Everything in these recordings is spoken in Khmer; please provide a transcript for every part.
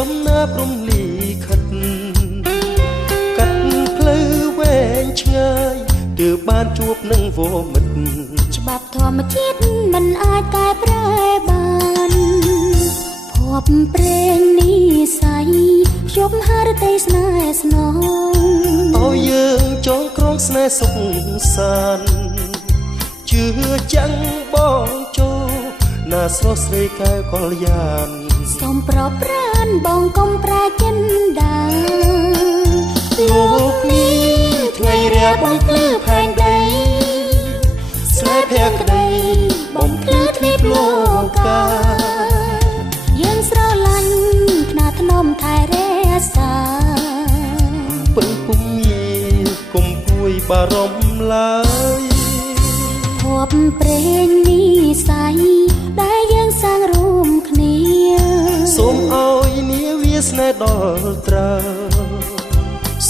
ចំណាព្រំលីខិតកាត់ផ្លូវវែងឆ្ងាយទើបបានជួបនឹងវមិត្តច្បាប់ធម្មជាតិមិនអាចកែប្រែបានភពព្រេងនេះស័យខ្ញុំហារតីស្នេហ៍ស្នងឲ្យយើងចងក្រងស្នេហ៍សុខសាន្តជឿចាំងបងចូលណាស្រស់ស្រីកែវកលយានសូមប្រប្រានបងកុំប្រែចិនដាលោកនេះថ្ងៃរាបំភ្លឺផែនដីស្នេហ៍ភក្តីបំភ្លឺទ្វីបលោកកាយើងស្រឡាញ់ខ្នាតធ្នមថែរក្សាពឹងពុំងាយកុំពួយបារម្ភឡើយភពព្រេងនេះស័យដែលយើងសាងរួមគ្នាសូមឲ្យនាវាស្នេហ៍ដល់ត្រូវ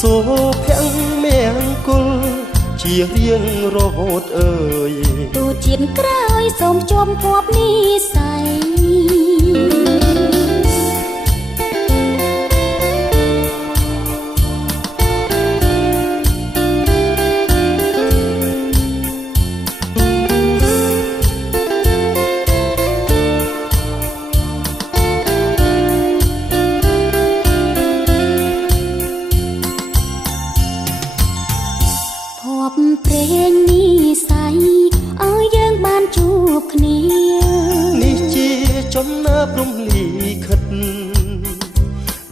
សូភ័ងមង្គលជារៀងរហូតអើយទូជាតិក្រោយសូមជុំភពនេះស័យព្រេងនេះស័យឲ្យយើងបានជួបគ្នានេះជាចំណាព្រំលីខិត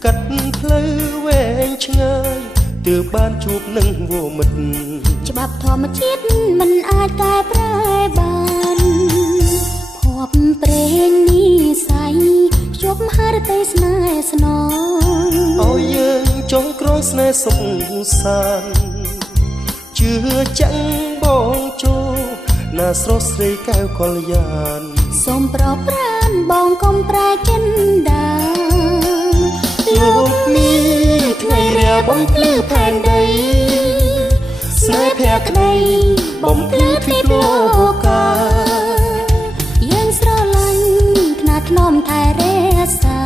កាត់ផ្លូវវែងឆ្ងាយទើបបានជួបនឹងវមិត្តច្បាប់ធម្មជាតិមិនអាចកែប្រែបានភពព្រេងនេះស័យខ្ញុំហារតីស្នេហ៍ស្នងឲ្យយើងចងក្រងស្នេហ៍សុខសាន្តជឿចាំងបងចូលណាស្រស់ស្រីកែវកលយានសូមប្រប្រានបងកុំប្រែចិនដាលោកនេះថ្ងៃរាបំភ្លឺផែនដីស្នេហ៍ភក្តីបំភ្លឺទ្វីបលោកកាយើងស្រឡាញ់ខ្នាតធ្នមថែរក្សា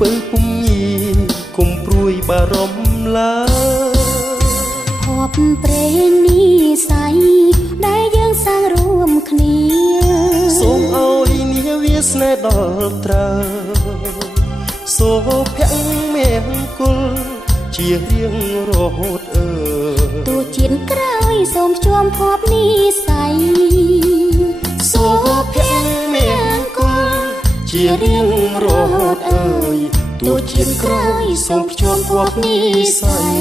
ពឹងពុំងាយកុំព្រួយបារម្ភឡើយភពព្រេងនេះស័យដែលយើងសាងរួមគ្នាសូមឲ្យនាវាស្នេហ៍ដល់ត្រូវសូភ័ងមង្គលជារៀងរហូតអើយទូជាតិក្រោយសូមជួមភពនេះស័យសូភ័ងមង្គលជារៀងរហូតអើយទូជាតិក្រោយសូមជួមភពនេះស័យ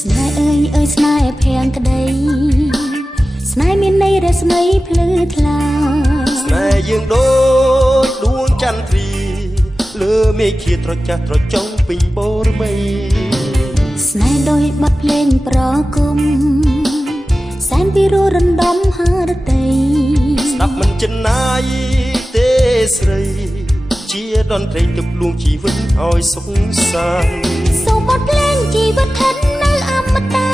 ស្នេហ៍អើយស្នេហ៍ភាំងក្តីស្នេហ៍មានន័យរស្មីភ្លឺថ្លាស្នេហ៍យើងដូចដួងចន្ទ្រាលើមេឃាត្រចាស់ត្រចង់ពេញបូរមីស្នេហ៍ដូចបទភ្លេងប្រគំសែនពីររំដំហារតីស្ដាប់មិនចិនណាយទេស្រីជាតន្ត្រីទើបលួងជីវិតឲ្យសុខសាន្តសូមបទភ្លេងជីវិតថិតនៅអមតៈ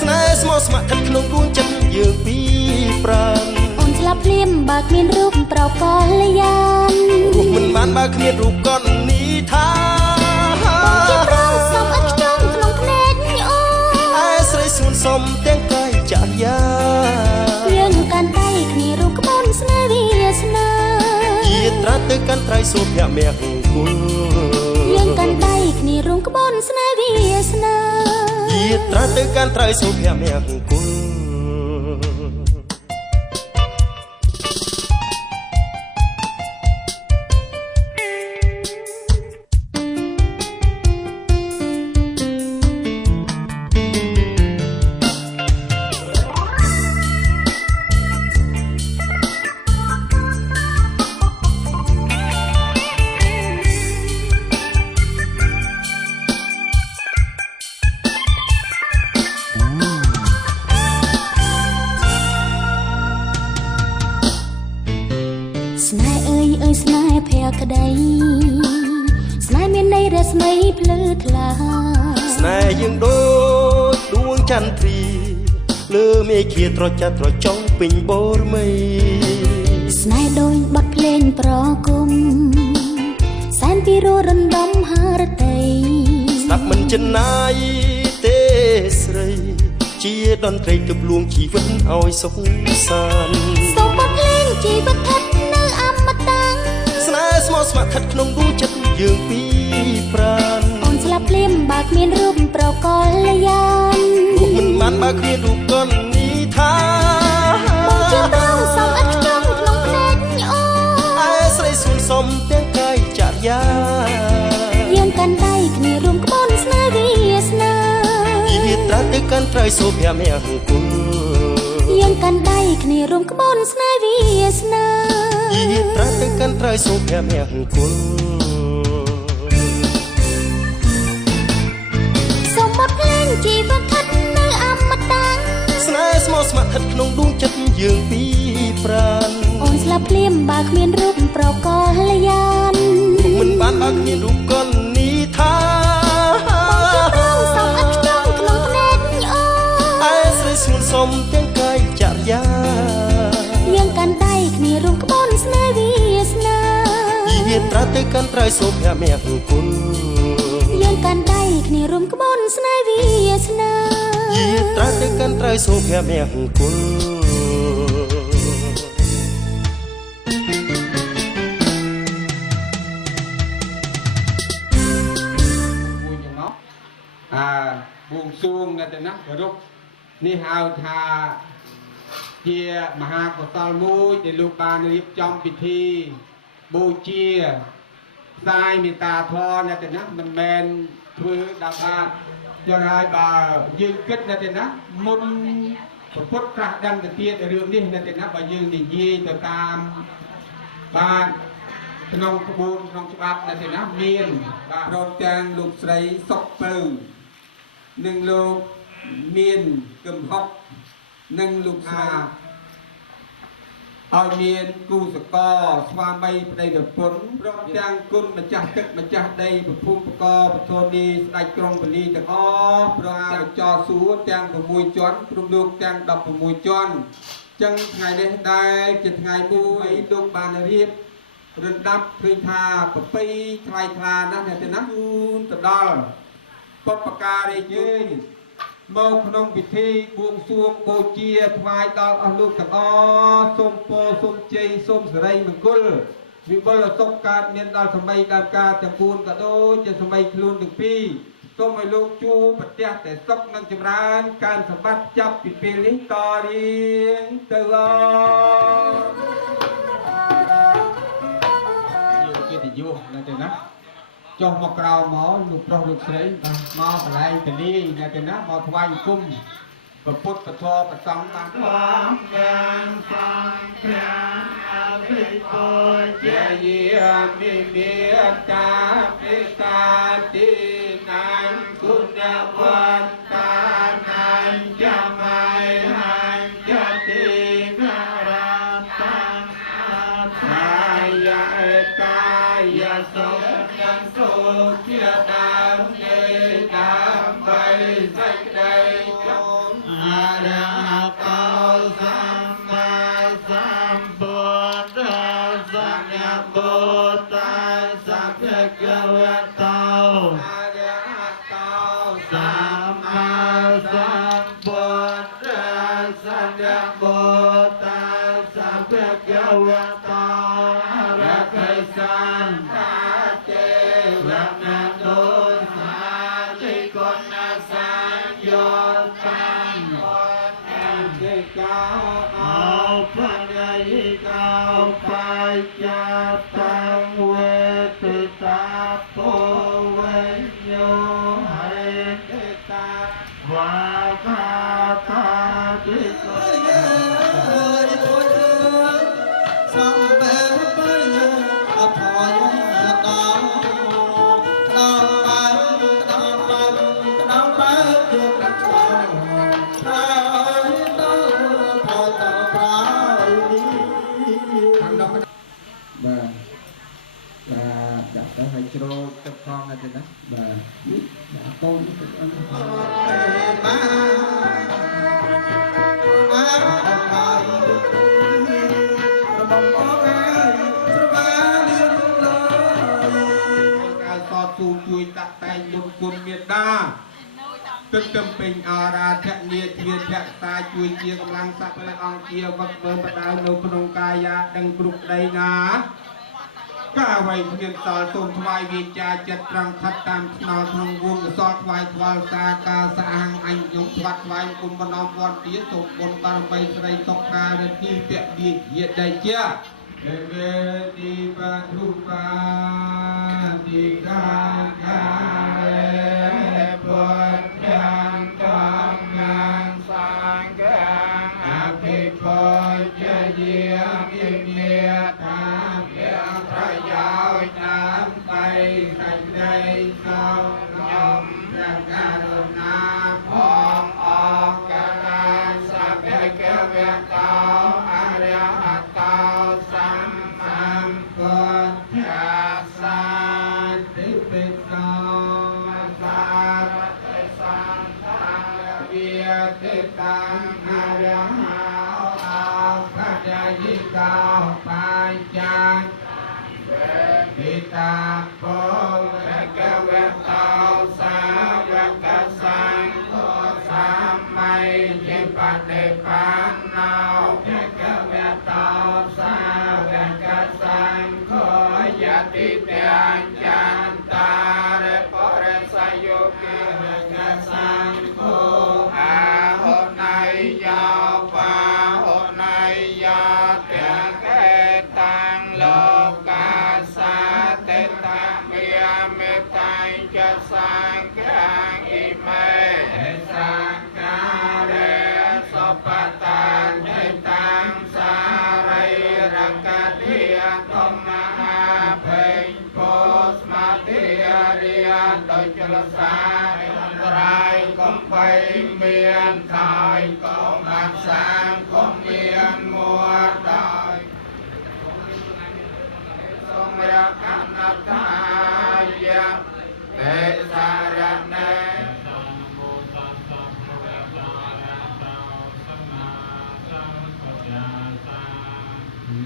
ស្នេហ៍ស្មោះស្ម័គ្រថិតក្នុងដួងចិត្តយើងពីរប្រាណអូនស្លាប់ភ្លាមបើគ្មានរូបប្រកលយានរូបមិនបានបើគ្មានរូបកននីថាបងជាប្រងសំអិតខ្ចង់ក្នុងភ្នែកអូឯស្រីស្ងួនសំទាំងកាយចរិយាយើងកាន់ដៃគ្នារូបក្បូនស្នេហ៍វាសនាជាត្រាទៅកាន់ត្រៃសុភមង្គលយើងកាន់ដៃគ្នារូបក្បូនស្នេហ៍វាសនាជាត្រាទៅកាន់ត្រៃសុភមង្គល ក្តីស្នេហ៍មានន័យរស្មីភ្លឺថ្លាស្នេហ៍យើងដូចដួងចន្ទ្រាលើមេឃាត្រចះត្រចង់ពេញបូរមីស្នេហ៍ដូចបទភ្លេងប្រគំសែនពីររំដំហារតីស្ដាប់មិនចិនណាយទេស្រីជាតន្ត្រីទើបលួងជីវិតឲ្យសុខសាន្តសូមបទភ្លេងជីវិតថិតនៅអមតៈស្នេហ៍ស្មោះស្ម័គ្រថិតក្នុងដួងចិត្តយើងពីប្រាណអូនស្លាប់ភ្លាមបើគ្មានរូបប្រកលយានរូបមិនបានបើគ្មានរូបកលនីថាមកជាប្រងសំឥតខ្ចង់ក្នុងភ្នែកអូឯស្រីសួនសំទាំងកាយចរិយាយើងកាន់ដៃគ្នារួមក្បួនស្នេហ៍វាសនាយត្រាទៅកាន់ត្រៃសូភៈមង្គលយើងកាន់ដៃគ្នារួមក្បួនស្នេហ៍វាសនាយត្រាទៅកាន់ត្រៃសូភៈមង្គលសូមបទភ្លេងជីវិតថិតនៅអមតៈស្នេហ៍ស្មោះស្ម័គ្រថិតក្នុងដួងចិត្តយើងពីប្រាណអូនស្លាប់ភ្លាមបើគ្មានរូបប្រកលយានមិនបានបើគ្មានរូបកលនីថាសួនសំទាំងកាយចរិយាយើងកាន់ដៃគ្នារួមក្បួនស្នេហ៍វាសនាយត្រាទៅកាន់ត្រៃសូភៈមង្គលយើងកាន់ដៃគ្នារួមក្បួនស្នេហ៍វាសនាយត្រាទៅកាន់ត្រៃសូភៈមង្គលបួងសួងណាស់ទៅណាគោរពនេះហៅថាជាមហាកុសលមួយដែលលោកបានរៀបចំពិធីបូជាផ្សាយមេត្តាធម៌ណាស់ទៅណាមិនមែនធ្វើដល់បានយ៉ាងហើយបើយើងគិតណាស់ទៅណាមុនពុទ្ធប្រាស់ដឹងទៅទៀតរឿងនេះណាស់ទៅណាបើយើងនិយាយទៅតាមបានក្នុងក្បួនក្នុងច្បាប់ណាស់ទៅណាមានបាទព្រមទាំងលោកស្រីសុកពៅនិងលោកមានកំហុកនិងលោកស្រីឲ្យមានគូសកលស្វាមីប្តីប្រពន្ធព្រមទាំងគុណម្ចាស់ទឹកម្ចាស់ដីប្រភពបកបធរនីស្ដេចក្រុងពលីទាំងអស់ព្រមទាំងចោសួរទាំង6ជាន់ព្រមលោកទាំង16ជាន់ចឹងថ្ងៃនេះដែរជាថ្ងៃមួយលោកបានរៀបរំដាប់ឃើញថាប្រពៃថ្លៃថ្លាណាស់តែណាជូនទៅដល់បុព្វការីយើងមកក្នុងពិធីបួងសួងបូជាថ្វាយដល់អស់លោកទាំងអស់សូមពរសូមជ័យសូមសិរីមង្គលវិបុលសុខកើតមានដល់សម័យដើមការទាំងពួនក៏ដូចជាសម័យខ្លួនទាំងពីរសូមឲ្យលោកជួបប្រទះតែសុខនិងចម្រើនការសម្បត្តិចាប់ពីពេលនេះតរៀងទៅអយកកិត្តិយសណាស់ទេណាចុះមកក្រៅមកលោកប្រុសលោកស្រីមកកន្លែងទលាយណាទេណាមកថ្វាយអង្គមព្រះពុទ្ធពធប្រសង់បានផងយ៉ាងសំប្រាំអភិពុជាយាមិមេត្តាមេត្តាទីណាំគុណវន្តាណាំចាំឲ្យហាញចតិនារាតាំអាយាកាយសុសុជាដើមនៃដើមបីសេចក្តីចងអរហតោសម្មាសម្ពុទ្ធសញ្ញបុត្រសព្វកវតោអរហតោសម្មាសម្ពុទ្ធសញ្ញបុត្រសព្វកវតោរកៃសាន ទេណាបាទនេះដាក់កូនទៅអត់ជួយតាក់តែងមុនគុណមេត្តាទឹកទំពេញអរាធនាធាធៈតាជួយជាកម្លាំងស័ក្តិអង្គជាវឹកមើលបដៅនៅក្នុងកាយាដឹងគ្រប់ដីណាកាអ្វីគ្មានសល់សូមថ្វាយវាចាចិត្តត្រង់ខិតតាមស្នល់ក្នុងវងកសលថ្វាយថ្វាលសាការសាហាងអញខ្ញុំស្វាត់ថ្វាយគុំបណ្ដំវត្តទៀតសូមបុណ្យបារមីស្រីសុខារទីពៈវិជាដៃជាเวติปัจจุปาติกาคาเรปุญญังธัมมังสังฆังอภิปุจจเยมิเมตตาเพียงพระยาวน้ำไปสัจใจทรงยมพระกรุณาพองออกกาลสัพเพเกเวตาอริยตาสัมมาพุทธัสสะติปิโสสารติสังฆังวิยติตังอริยหาอาภัจยิกาปัญจปิตาโพภะคะวะโตสาวกสังโฆสัมมาทิปฏิปันโนภะคะวะโตสาวกสังโฆยติเตียงจันตาริปุริสยุกิภะคะสังโฆอาหุนายยาปาหุนายยาเตียงเกตังโลกาสัตติตังเมียมิตังจะสังฆังอิเมสังฆาเรสุปตันติตังสาริรังกติยธรรมะเพ็ญโพสมาธิเรียนโดยจลสายอันตรายกงไปเมียนทายกงอักษรกงเมียนมัวตายทรงรักนัตถายะเตสารเน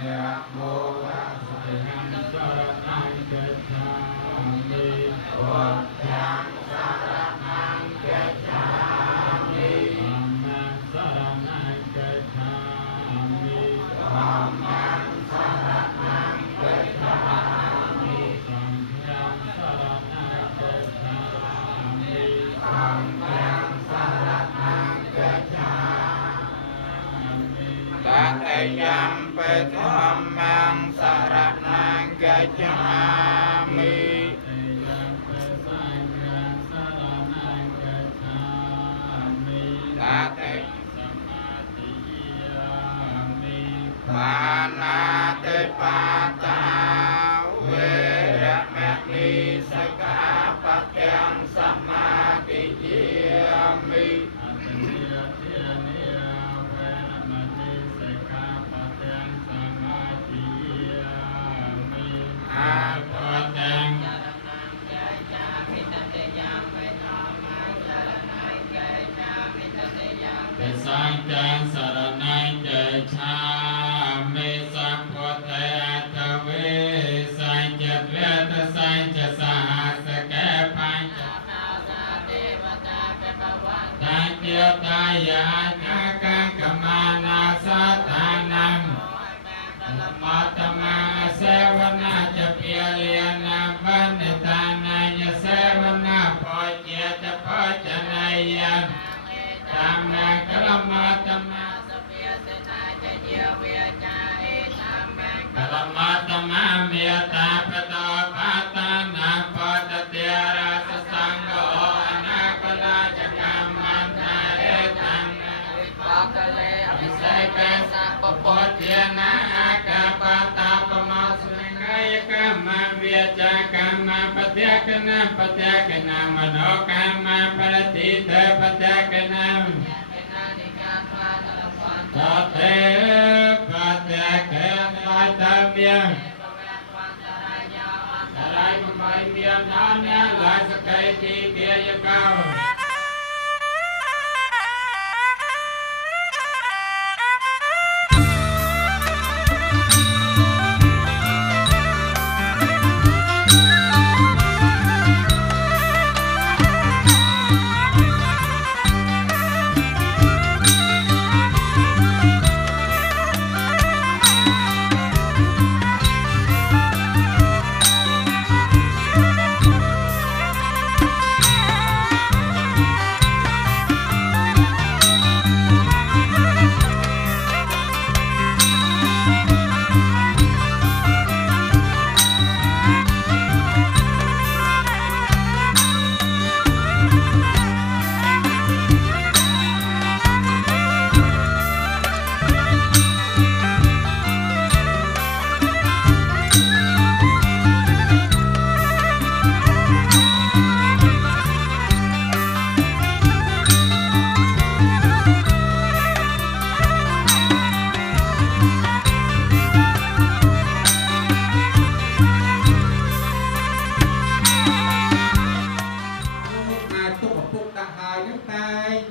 นะโมตัสสะหังสรณังกัจฉามิพุทธังสรณังกัจฉามิธัมมังสรณังกัจฉามิธัมมังสรณังกัจฉามิสังฆังสรณังกัจฉามิสังฆังสรณังกัจฉามิตถะยัมปิธัมมังสรณังกัจฉามิตถะสมาธิยามิปานาติปาตาเวระมะนิสกขาปะยังสมาธิยามิอาโพตังสังฆังสรณังกัจฉามิสัพพุทธะทเวสังฆเวทสังฆสหัสสะปัญจตังเกียตายะนาคังกมานาสัตตานังมัตตมังเสวนาจะเปียเลียนาบันตานัยเสวนาพอเจจะพอจะนายยันตามนังกลมัตตมังสเปียเสนาจะเยียเวียจาเอตามนังกลมัตตมังเมียตาปตอภัตตานังปตเตียราสสังโฆอนาคลาจะกรรมันนาเอตังนังวิปัสสเลอภิเษกสัพพโพเทียนะอากาปตาปมาสุนังยกรรมเวียจากรรมปเตียกนะปเตียกนะมโนกรรมปฏิเทปเตียกนะตัตเตปเตียกนะตาเมียสลายไม่เมียน าญเนี่ยหลายสกายปีเบียยเก้า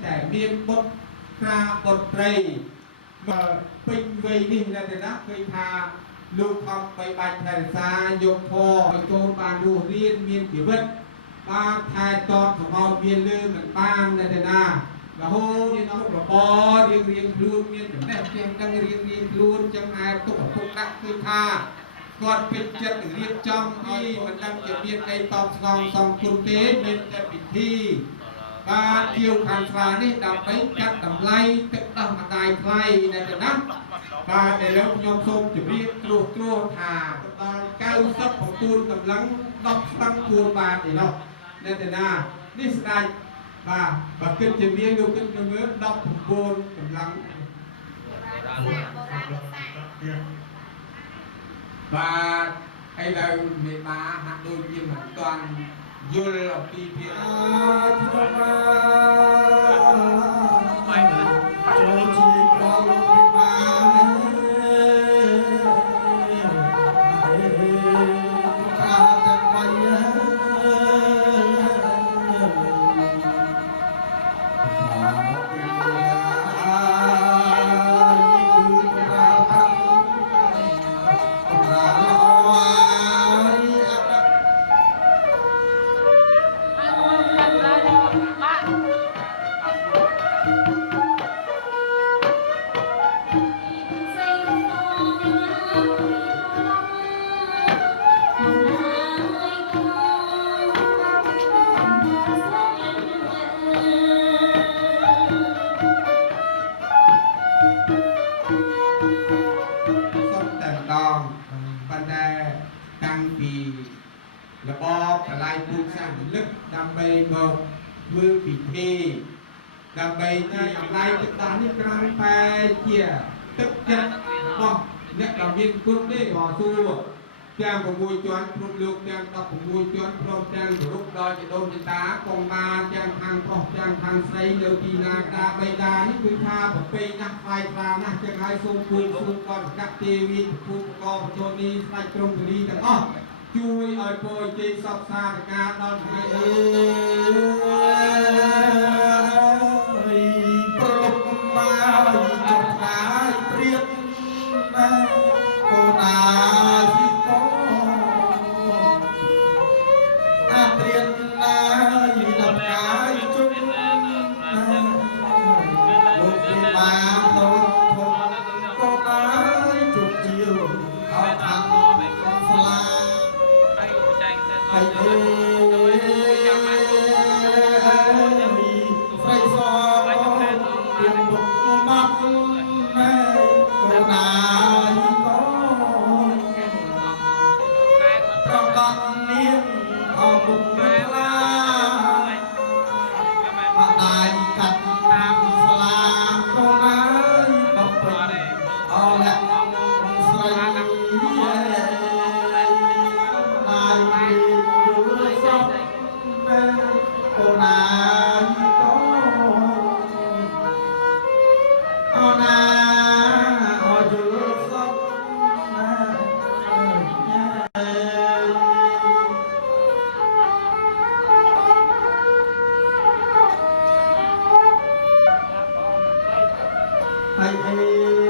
แต่เรียนบทคราบทเรยมาเป็นเวนี่นะเด็กนะเคยพาลูกเขาไปบัตรแทนซายกพอไปโจมบานดูเรียนเมียนเกี่ยวกับบ้านทายตอนของเราเมียนลืมเหมือนบ้านนะเด็กนะแล้วโหเรียนน้องปอเรียนครูเมียนอย่างแน่เพียงดังเรียนครูจังไงตุ๊กตุ๊กนักเคยพาก่อนเป็นจัดเรียนจอมที่มันดังจะเรียนไอตอบสองคุณเต้เมียนจะปิดที่บ้านเที่ยวคันฟานี่ดับไปจัดดำไล่ตึกดำมาได้ไกลนะเด็กนะบ้านในแล้วยอมส้มจะเรียนตรูถาตอนเก้าซับของตูนกำลังดอกตั้งตูนบานนี่เนาะนั่นแต่น่านี่สไตล์บ้าขึ้นจะเรียนดูขึ้นจะเมื่อดอกของตูนกำลังบ้าไอ้เราเมียมาหักโดนยิงเหมือนตอนยุลปีเพียทุมาโจจีกลองมาข้าจะไประบอบทลายปูนสร้างลึกดำใบเบามือปีเทดำใบที่ลายตึกตานี่กลางไปเกี่ยตึกจัดบอกเนี่ยเราเย็นกุ้งได้ห่อสู้แจ้งผมมวยจวนพรุ่งลูกแจ้งกับผมมวยจวนพร้อมแจ้งรูปดอยจะโดนจิตากองมาแจ้งทางพ่อแจ้งทางไซเดียวปีนาดาใบดานี่คือท่าผมไปนักไฟปลานะจะไงทรงปูสูงก่อนกับเทวีภูกองโจนีไฟตรงนี้แต่ก็ช่วยเอาโปรยเจสอบสารการดอนให้ปรบมาจบหายเปรียบนะโคนาสิโกอาเปรียบนาอยู่ลำกายจุกนะลูกมาโตโตโคนาจุกเจียวเอาทางฟลาไอ้ ai ai